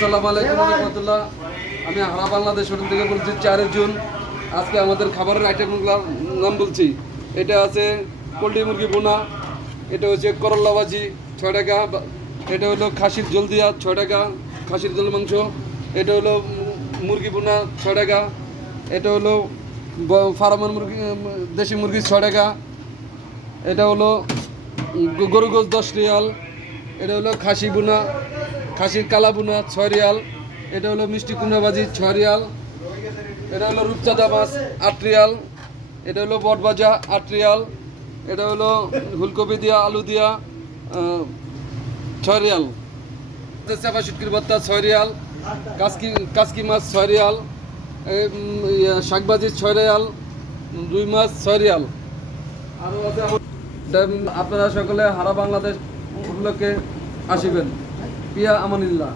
আসসালামু আলাইকুম রহমতুল্লাহ। আমি হারা বাংলাদেশ হোটেল থেকে বলছি চারের জুন। আজকে আমাদের খাবারের আইটেমগুলোর নাম বলছি। এটা আছে পোলট্রি মুরগি বোনা এটা হচ্ছে করল্লা ভাজি ছয় টাকা। এটা হলো খাসির জল দিয়া ছয় টাকা। খাসির জল মাংস এটা হলো মুরগি বোনা ছয় টাকা। এটা হলো ফার্মের মুরগি দেশি মুরগি ছয় টাকা। এটা হলো গরু গোস দশ রিয়াল। এটা হলো খাসি বুনা খাসির কালা বুনা ছয় রিয়াল। এটা হলো মিষ্টি কুমড়া ভাজি ছয় রিয়াল। এটা হলো রূপচাঁদা মাছ, আট রিয়াল। এটা হলো বট ভাজা আট রিয়াল। এটা হলো ফুলকপি দিয়া, আলু দিয়া ছয় রিয়াল। চাপা শুটকির ভত্তা ছয় রিয়াল। কাসকি কাসকি মাছ, ছয় রিয়াল। শাকভাজি ছয় রিয়াল। রুই মাছ, ছয় রিয়াল। আপনারা সকলে হারা বাংলাদেশ উপলক্ষে আসিবেন। পিয়া আমানিল্লাহ।